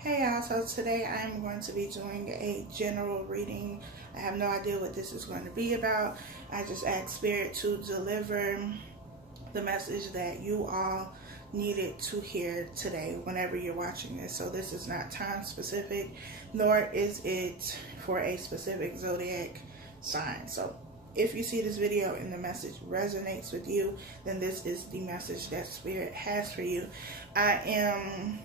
Hey y'all, so today I am going to be doing a general reading. I have no idea what this is going to be about. I just asked Spirit to deliver the message that you all needed to hear today whenever you're watching this. So this is not time specific, nor is it for a specific zodiac sign. So if you see this video and the message resonates with you, then this is the message that Spirit has for you. I am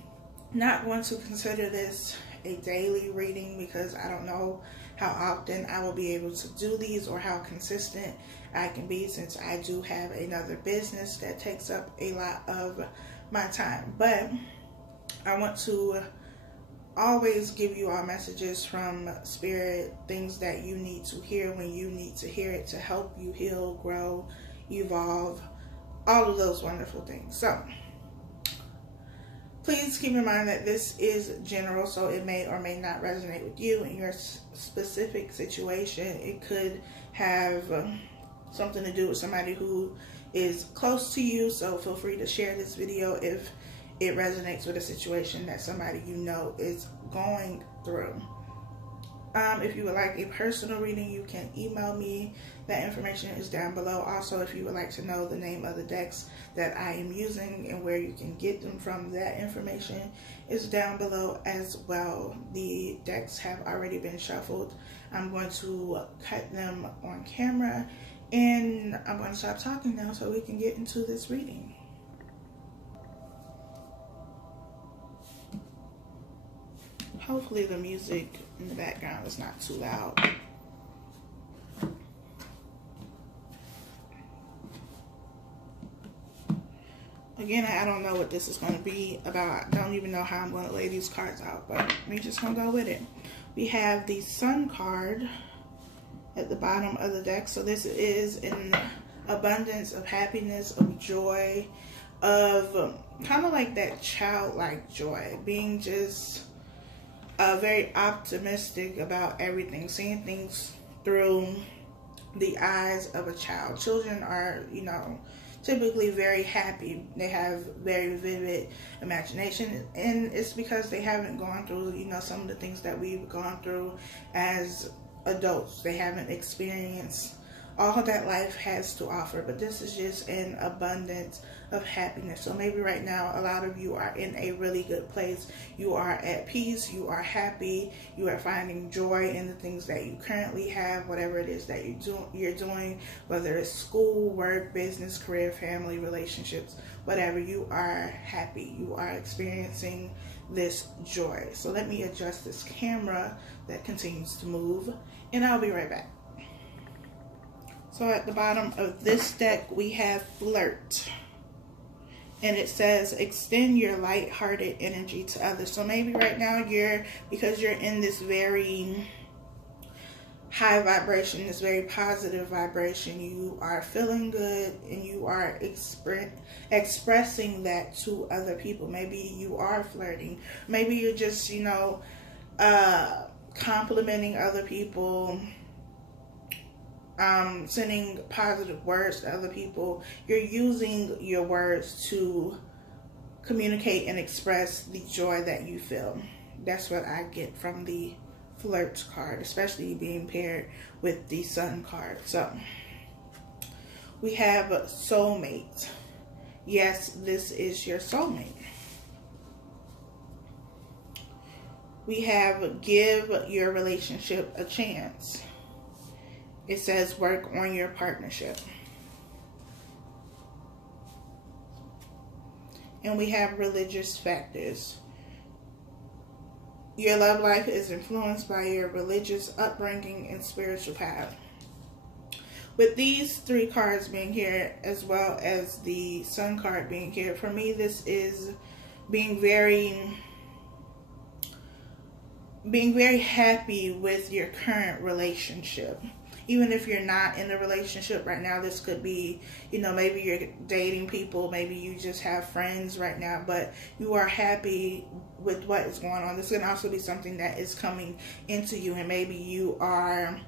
not going to consider this a daily reading because I don't know how often I will be able to do these or how consistent I can be, since I do have another business that takes up a lot of my time. But I want to always give you all messages from Spirit, things that you need to hear when you need to hear it, to help you heal, grow, evolve, all of those wonderful things. So please keep in mind that this is general, so it may or may not resonate with you in your specific situation. It could have something to do with somebody who is close to you, so feel free to share this video if it resonates with a situation that somebody you know is going through. If you would like a personal reading, you can email me. That information is down below. Also, if you would like to know the name of the decks that I am using and where you can get them from, that information is down below as well. The decks have already been shuffled. I'm going to cut them on camera, and I'm going to stop talking now so we can get into this reading. Hopefully the music in the background is not too loud. Again, I don't know what this is going to be about. I don't even know how I'm going to lay these cards out, but we're just going to go with it. We have the Sun card at the bottom of the deck. So this is an abundance of happiness, of joy, of kind of like that childlike joy, being just very optimistic about everything, seeing things through the eyes of a child. Children are, typically very happy. They have very vivid imagination, and it's because they haven't gone through, some of the things that we've gone through as adults. They haven't experienced all that life has to offer, but this is just an abundance of happiness. So maybe right now a lot of you are in a really good place. You are at peace, you are happy, you are finding joy in the things that you currently have, whatever it is that you're doing, whether it's school, work, business, career, family, relationships, whatever. You are happy, you are experiencing this joy. So let me adjust this camera that continues to move, and I'll be right back. So at the bottom of this deck, we have Flirt. And it says, extend your light-hearted energy to others. So maybe right now because you're in this very high vibration, this very positive vibration, you are feeling good and you are expressing that to other people. Maybe you are flirting. Maybe you're just, complimenting other people, sending positive words to other people. You're using your words to communicate and express the joy that you feel. That's what I get from the Flirt card, especially being paired with the Sun card. So we have Soulmate. Yes, this is your soulmate. We have Give your relationship a chance. It says work on your partnership. And we have Religious factors. Your love life is influenced by your religious upbringing and spiritual path. With these three cards being here, as well as the Sun card being here, for me this is being very happy with your current relationship. Even if you're not in a relationship right now, this could be, maybe you're dating people, maybe you just have friends right now, but you are happy with what is going on. This can also be something that is coming into you, and maybe you are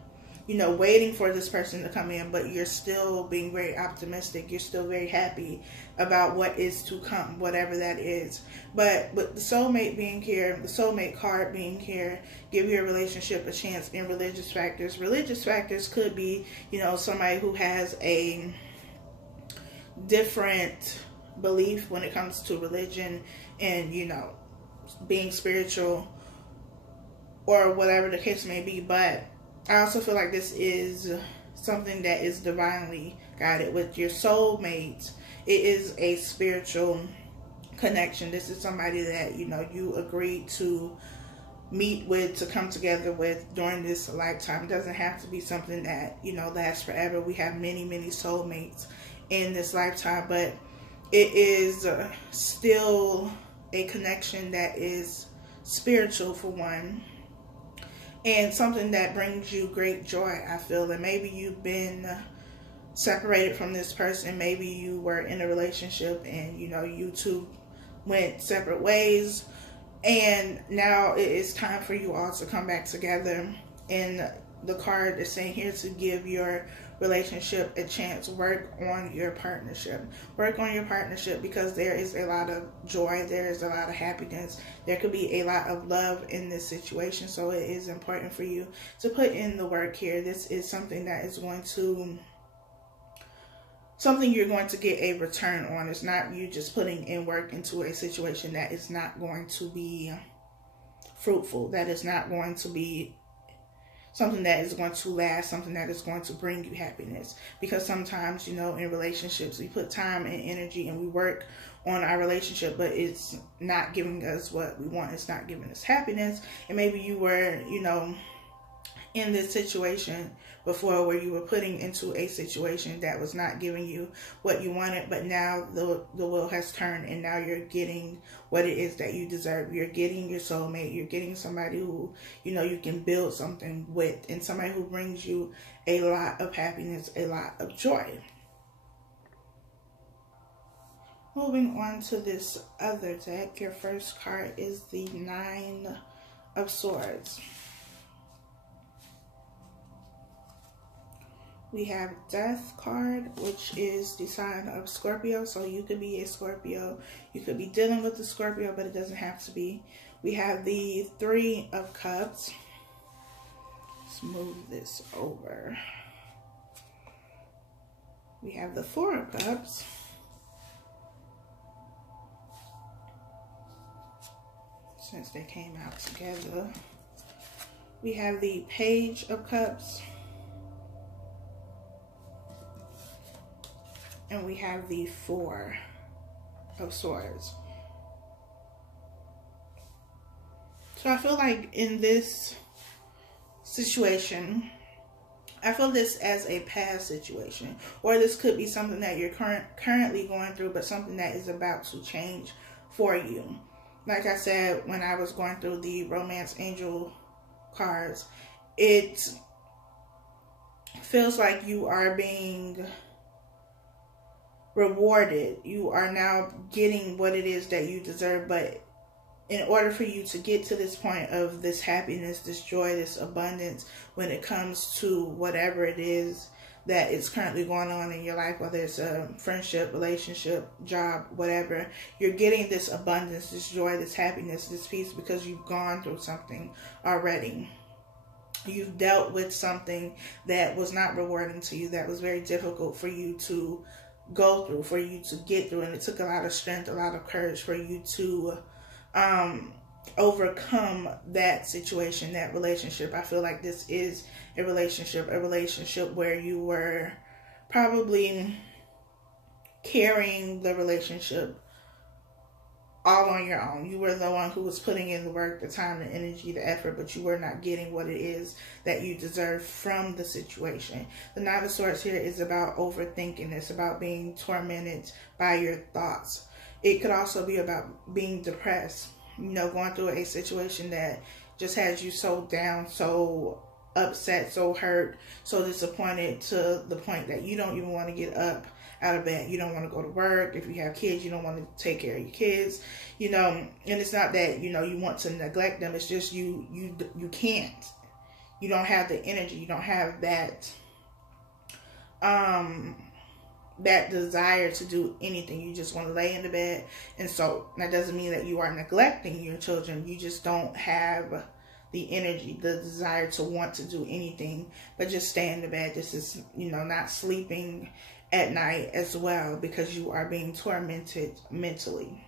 waiting for this person to come in, but you're still being very optimistic. You're still very happy about what is to come, whatever that is. But with the soulmate being here, the soulmate card being here, give your relationship a chance in religious factors. Religious factors could be, somebody who has a different belief when it comes to religion and, being spiritual or whatever the case may be. But I also feel like this is something that is divinely guided with your soulmate. It is a spiritual connection. This is somebody that, you agreed to meet with, to come together with during this lifetime. It doesn't have to be something that, lasts forever. We have many, many soulmates in this lifetime, but it is still a connection that is spiritual for one, and something that brings you great joy, I feel. And maybe you've been separated from this person. Maybe you were in a relationship and, you two went separate ways. And now it is time for you all to come back together. And the card is saying here to give your relationship a chance. Work on your partnership. Work on your partnership, because there is a lot of joy. There is a lot of happiness. There could be a lot of love in this situation. So it is important for you to put in the work here. This is something that is something you're going to get a return on. It's not you just putting in work into a situation that is not going to be fruitful. That is not going to be something that is going to last, something that is going to bring you happiness. Because sometimes, in relationships, we put time and energy and we work on our relationship, but it's not giving us what we want. It's not giving us happiness. And maybe you were, in this situation before, where you were putting into a situation that was not giving you what you wanted, but now the wheel has turned and now you're getting what it is that you deserve. You're getting your soulmate. You're getting somebody who, you can build something with, and somebody who brings you a lot of happiness, a lot of joy. Moving on to this other deck, your first card is the 9 of Swords. We have Death card, which is the sign of Scorpio. So you could be a Scorpio. You could be dealing with the Scorpio, but it doesn't have to be. We have the 3 of Cups. Let's move this over. We have the 4 of Cups. Since they came out together. We have the Page of Cups. And we have the 4 of Swords. So I feel like in this situation, I feel this as a past situation. Or this could be something that you're currently going through, but something that is about to change for you. Like I said, when I was going through the Romance Angel cards, it feels like you are being rewarded. You are now getting what it is that you deserve, but in order for you to get to this point of this happiness, this joy, this abundance, when it comes to whatever it is that is currently going on in your life, whether it's a friendship, relationship, job, whatever, you're getting this abundance, this joy, this happiness, this peace, because you've gone through something already. You've dealt with something that was not rewarding to you, that was very difficult for you to go through, for you to get through, and it took a lot of strength, a lot of courage for you to overcome that situation, that relationship. I feel like this is a relationship where you were probably carrying the relationship all on your own. You were the one who was putting in the work, the time, the energy, the effort, but you were not getting what it is that you deserve from the situation. The 9 of Swords here is about overthinking. It's about being tormented by your thoughts. It could also be about being depressed, going through a situation that just has you so down, so upset, so hurt, so disappointed, to the point that you don't even want to get up out of bed. You don't want to go to work. If you have kids, you don't want to take care of your kids, and it's not that, you want to neglect them. It's just you can't. You don't have the energy. You don't have that that desire to do anything. You just want to lay in the bed. And so that doesn't mean that you are neglecting your children. You just don't have the energy, the desire to want to do anything, but just stay in the bed. This is, you know, not sleeping at night as well, because you are being tormented mentally.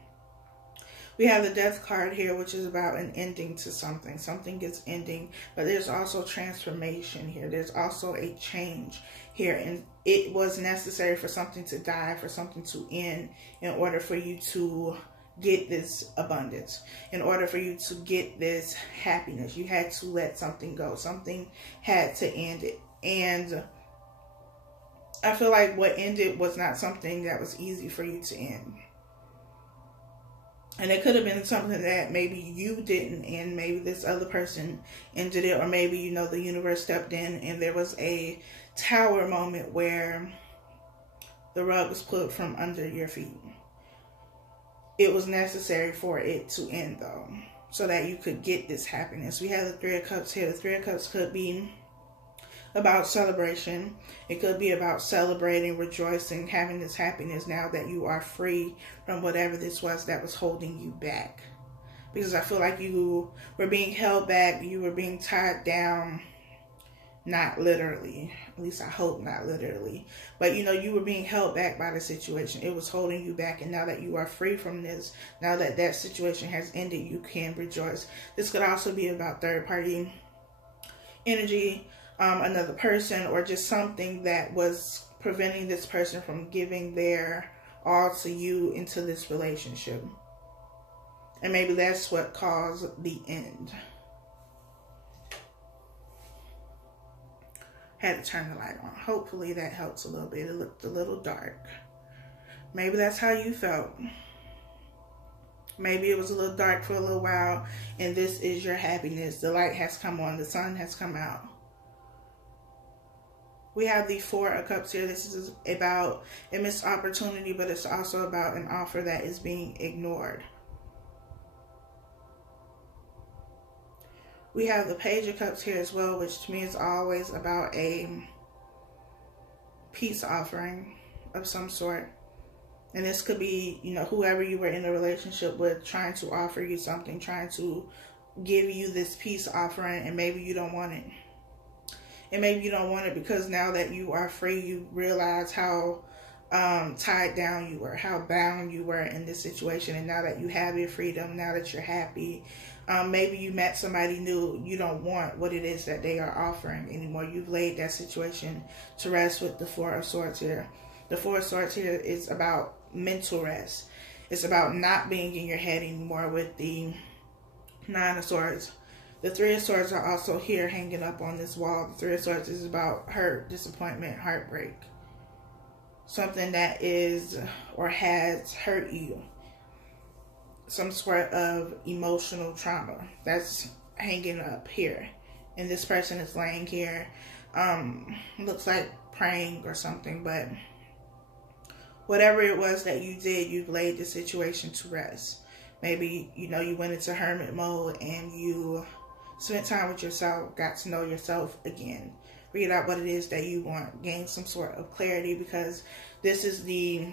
We have the Death card here, which is about an ending to something. Something is ending, but there's also transformation here. There's also a change here, and it was necessary for something to die, for something to end, in order for you to get this abundance, in order for you to get this happiness. You had to let something go. Something had to end it. And I feel like what ended was not something that was easy for you to end. And it could have been something that maybe you didn't end, maybe this other person ended it, or maybe, you know, the universe stepped in and there was a tower moment where the rug was pulled from under your feet. It was necessary for it to end, though, so that you could get this happiness. We have the Three of Cups here. The Three of Cups could be about celebration. It could be about celebrating, rejoicing, having this happiness now that you are free from whatever this was that was holding you back. Because I feel like you were being held back, you were being tied down, not literally, at least I hope not literally, but you know, you were being held back by the situation. It was holding you back, and now that you are free from this, now that that situation has ended, you can rejoice. This could also be about third party energy, another person, or just something that was preventing this person from giving their all to you into this relationship. And maybe that's what caused the end. Had to turn the light on. Hopefully that helps a little bit. It looked a little dark. Maybe that's how you felt. Maybe it was a little dark for a little while, and this is your happiness. The light has come on. The sun has come out. We have the Four of Cups here. This is about a missed opportunity, but it's also about an offer that is being ignored. We have the Page of Cups here as well, which to me is always about a peace offering of some sort. And this could be, you know, whoever you were in a relationship with trying to offer you something, trying to give you this peace offering, and maybe you don't want it. And maybe you don't want it because now that you are free, you realize how tied down you were, how bound you were in this situation. And now that you have your freedom, now that you're happy, maybe you met somebody new, you don't want what it is that they are offering anymore. You've laid that situation to rest with the Four of Swords here. The Four of Swords here is about mental rest. It's about not being in your head anymore with the Nine of Swords. The Three of Swords are also here hanging up on this wall. The Three of Swords is about hurt, disappointment, heartbreak. Something that is or has hurt you. Some sort of emotional trauma that's hanging up here. And this person is laying here. Looks like praying or something, but whatever it was that you did, you've laid the situation to rest. Maybe, you know, you went into hermit mode and you spent time with yourself, got to know yourself again. Read out what it is that you want. Gain some sort of clarity, because this is the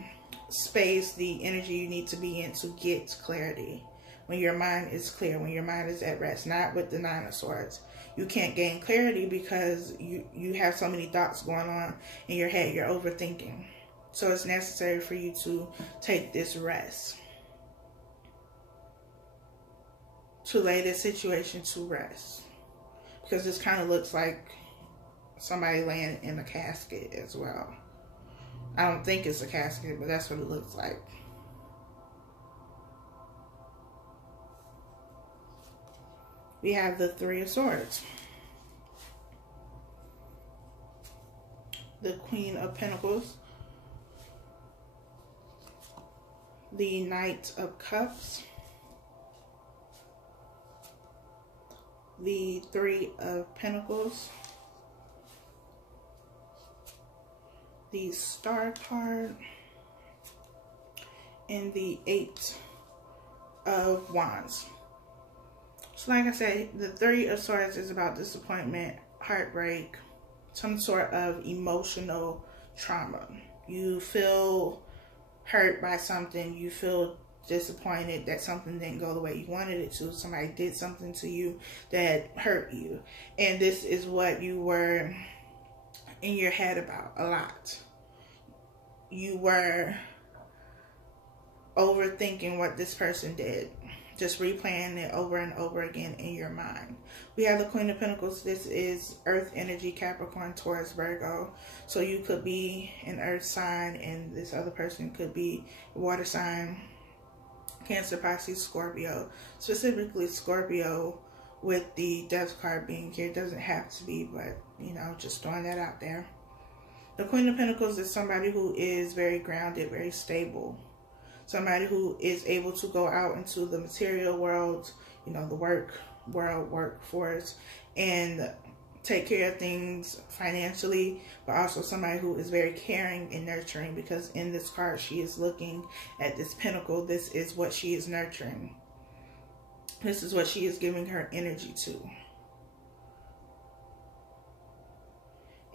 space, the energy you need to be in to get clarity. When your mind is clear, when your mind is at rest, not with the Nine of Swords. You can't gain clarity because you have so many thoughts going on in your head. You're overthinking. So it's necessary for you to take this rest. To lay this situation to rest. Because this kind of looks like somebody laying in a casket as well. I don't think it's a casket, but that's what it looks like. We have the Three of Swords. The Queen of Pentacles. The Knight of Cups. The Three of Pentacles. The Star card. And the Eight of Wands. So like I said, the Three of Swords is about disappointment, heartbreak, some sort of emotional trauma. You feel hurt by something. You feel disappointed that something didn't go the way you wanted it to. Somebody did something to you that hurt you. And this is what you were in your head about a lot. You were overthinking what this person did. Just replaying it over and over again in your mind. We have the Queen of Pentacles. This is Earth energy, Capricorn, Taurus, Virgo. So you could be an Earth sign and this other person could be a water sign, Cancer, Pisces, Scorpio. Specifically Scorpio with the Death card being here. It doesn't have to be, but you know, just throwing that out there. The Queen of Pentacles is somebody who is very grounded, very stable. Somebody who is able to go out into the material world, you know, the workforce, and take care of things financially, but also somebody who is very caring and nurturing, because in this card, she is looking at this pentacle. This is what she is nurturing. This is what she is giving her energy to.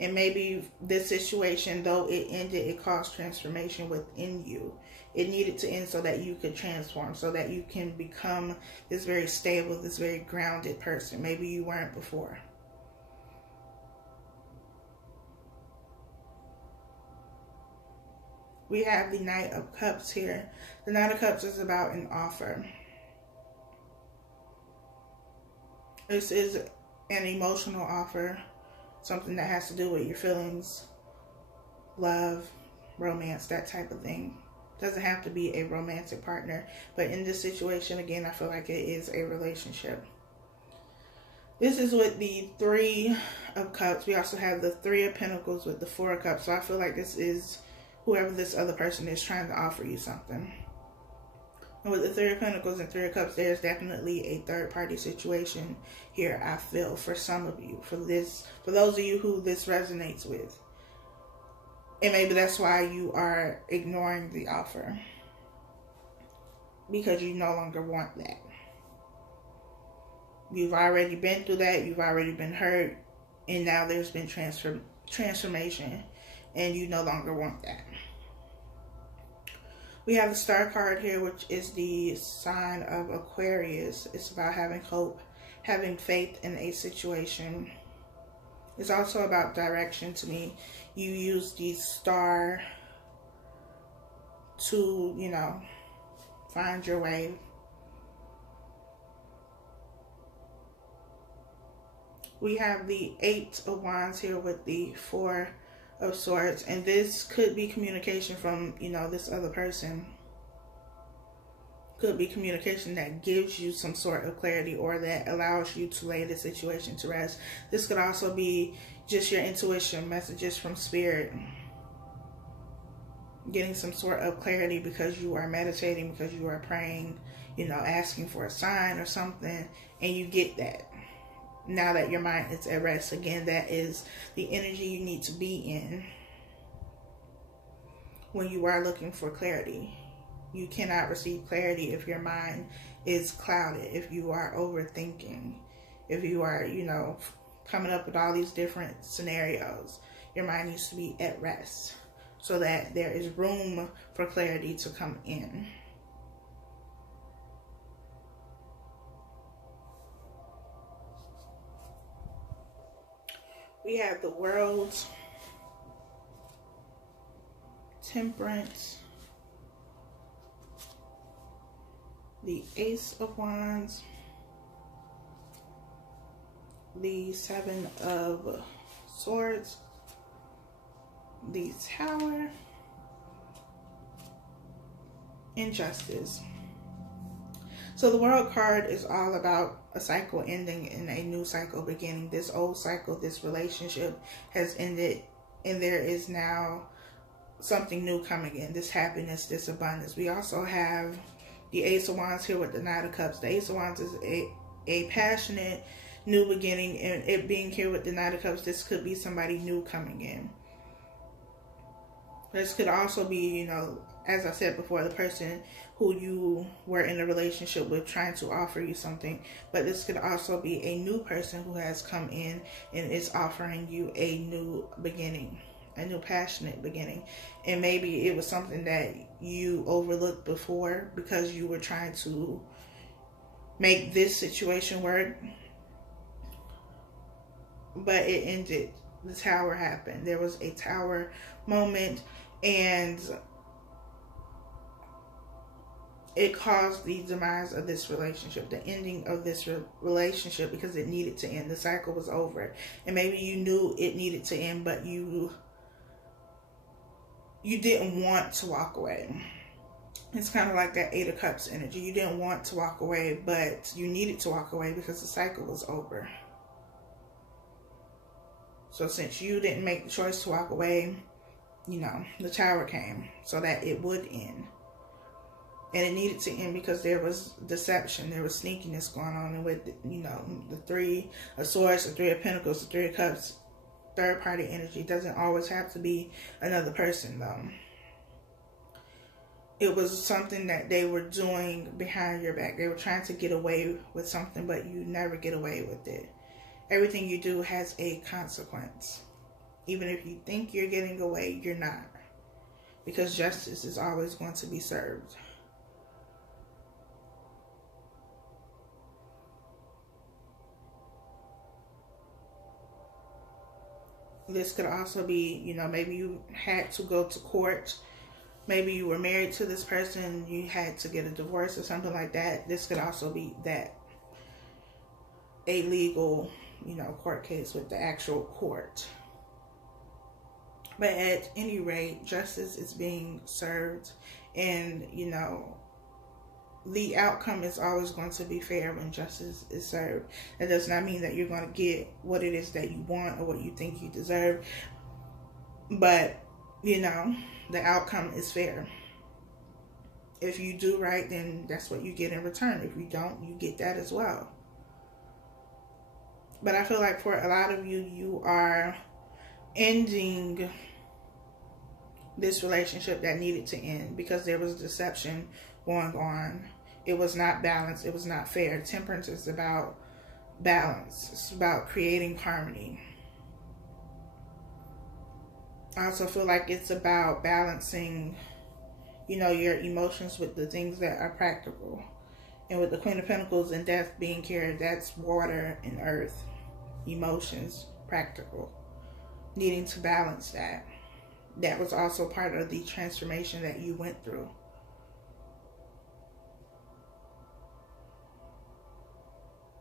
And maybe this situation, though it ended, it caused transformation within you. It needed to end so that you could transform, so that you can become this very stable, this very grounded person. Maybe you weren't before. We have the Knight of Cups here. The Knight of Cups is about an offer. This is an emotional offer. Something that has to do with your feelings, love, romance, that type of thing. Doesn't have to be a romantic partner. But in this situation, again, I feel like it is a relationship. This is with the Three of Cups. We also have the Three of Pentacles with the Four of Cups. So I feel like this is whoever this other person is trying to offer you something. And with the Three of Pentacles and Three of Cups, there's definitely a third-party situation here, I feel, for some of you. For those of you who this resonates with. And maybe that's why you are ignoring the offer. Because you no longer want that. You've already been through that. You've already been hurt. And now there's been transformation. And you no longer want that. We have the Star card here, which is the sign of Aquarius. It's about having hope, having faith in a situation. It's also about direction to me. You use the star to, you know, find your way. We have the Eight of Wands here with the Four of Swords, and this could be communication from, you know, this other person. Could be communication that gives you some sort of clarity or that allows you to lay the situation to rest. This could also be just your intuition, messages from spirit, getting some sort of clarity because you are meditating, because you are praying, you know, asking for a sign or something, and you get that. Now that your mind is at rest, again, that is the energy you need to be in when you are looking for clarity. You cannot receive clarity if your mind is clouded, if you are overthinking, if you are, you know, coming up with all these different scenarios. Your mind needs to be at rest so that there is room for clarity to come in. We have the World, Temperance, the Ace of Wands, the Seven of Swords, the Tower, and Justice. So the World card is all about a cycle ending and a new cycle beginning. This old cycle, this relationship has ended, and there is now something new coming in. This happiness, this abundance. We also have the Ace of Wands here with the Knight of Cups. The Ace of Wands is a passionate new beginning, and it being here with the Knight of Cups, this could be somebody new coming in. This could also be, you know, as I said before, the person who you were in a relationship with trying to offer you something. But this could also be a new person who has come in and is offering you a new beginning, a new passionate beginning. And maybe it was something that you overlooked before because you were trying to make this situation work. But it ended. The tower happened. There was a tower moment, and it caused the demise of this relationship, the ending of this relationship, because it needed to end. The cycle was over. And maybe you knew it needed to end, but you didn't want to walk away. It's kind of like that Eight of Cups energy. You didn't want to walk away, but you needed to walk away because the cycle was over. So since you didn't make the choice to walk away, you know, the tower came so that it would end. And it needed to end because there was deception, there was sneakiness going on. And with, you know, the Three of Swords, the Three of Pentacles, the Three of Cups, third party energy doesn't always have to be another person though. It was something that they were doing behind your back. They were trying to get away with something, but you never get away with it. Everything you do has a consequence. Even if you think you're getting away, you're not. Because justice is always going to be served. This could also be, you know, maybe you had to go to court. Maybe you were married to this person. You had to get a divorce or something like that. This could also be that. A legal, you know, court case with the actual court. But at any rate, justice is being served, and, you know, the outcome is always going to be fair when justice is served. That does not mean that you're going to get what it is that you want or what you think you deserve. But, you know, the outcome is fair. If you do right, then that's what you get in return. If you don't, you get that as well. But I feel like for a lot of you, you are ending this relationship that needed to end because there was deception going on. It was not balanced. It was not fair. Temperance is about balance. It's about creating harmony. I also feel like it's about balancing, you know, your emotions with the things that are practical. And with the Queen of Pentacles and death being here, that's water and earth. Emotions, practical. Needing to balance that. That was also part of the transformation that you went through.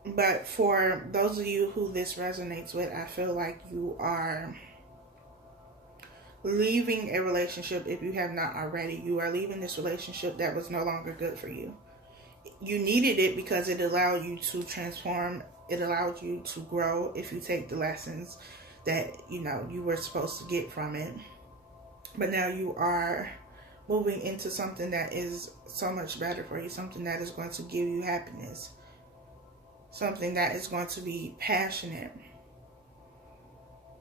But for those of you who this resonates with, I feel like you are leaving a relationship if you have not already. You are leaving this relationship that was no longer good for you. You needed it because it allowed you to transform. It allowed you to grow if you take the lessons that, you know, you were supposed to get from it. But now you are moving into something that is so much better for you. Something that is going to give you happiness. Something that is going to be passionate.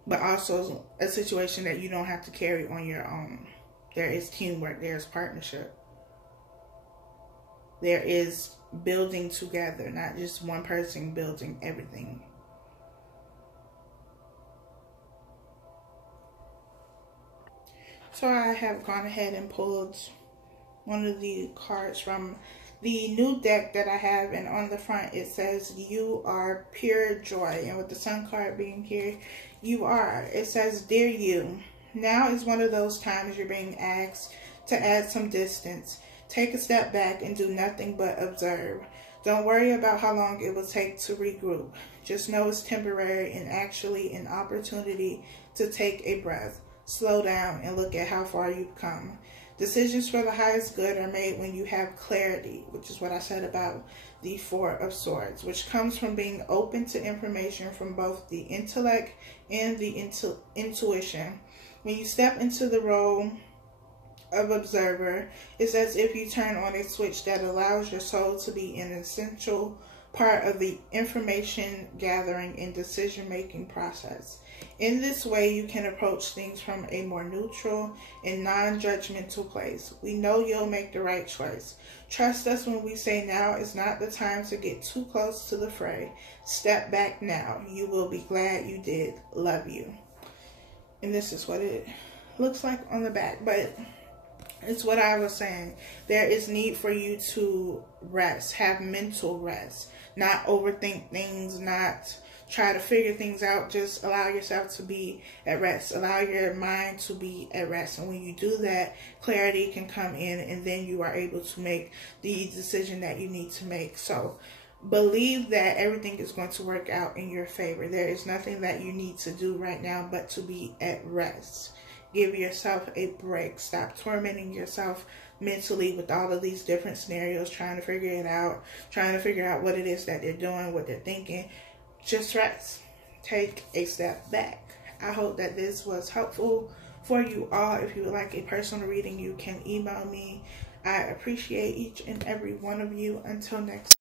But also a situation that you don't have to carry on your own. There is teamwork. There is partnership. There is building together, not just one person building everything. So I have gone ahead and pulled one of the cards from the new deck that I have, and on the front it says you are pure joy, and with the Sun card being here, you are. It says, dear you, now is one of those times you're being asked to add some distance. Take a step back and do nothing but observe. Don't worry about how long it will take to regroup. Just know it's temporary and actually an opportunity to take a breath. Slow down and look at how far you've come. Decisions for the highest good are made when you have clarity, which is what I said about the Four of Swords, which comes from being open to information from both the intellect and the intuition. When you step into the role of observer, it's as if you turn on a switch that allows your soul to be in essential part of the information gathering and decision making process. In this way, you can approach things from a more neutral and non-judgmental place. We know you'll make the right choice. Trust us when we say now is not the time to get too close to the fray. Step back now. You will be glad you did. Love you. And this is what it looks like on the back, but it's what I was saying. There is need for you to rest, have mental rest, not overthink things, not try to figure things out. Just allow yourself to be at rest. Allow your mind to be at rest. And when you do that, clarity can come in, and then you are able to make the decision that you need to make. So believe that everything is going to work out in your favor. There is nothing that you need to do right now but to be at rest. Give yourself a break. Stop tormenting yourself mentally with all of these different scenarios, trying to figure it out, trying to figure out what it is that they're doing, what they're thinking. Just rest. Take a step back. I hope that this was helpful for you all. If you would like a personal reading, you can email me. I appreciate each and every one of you. Until next time.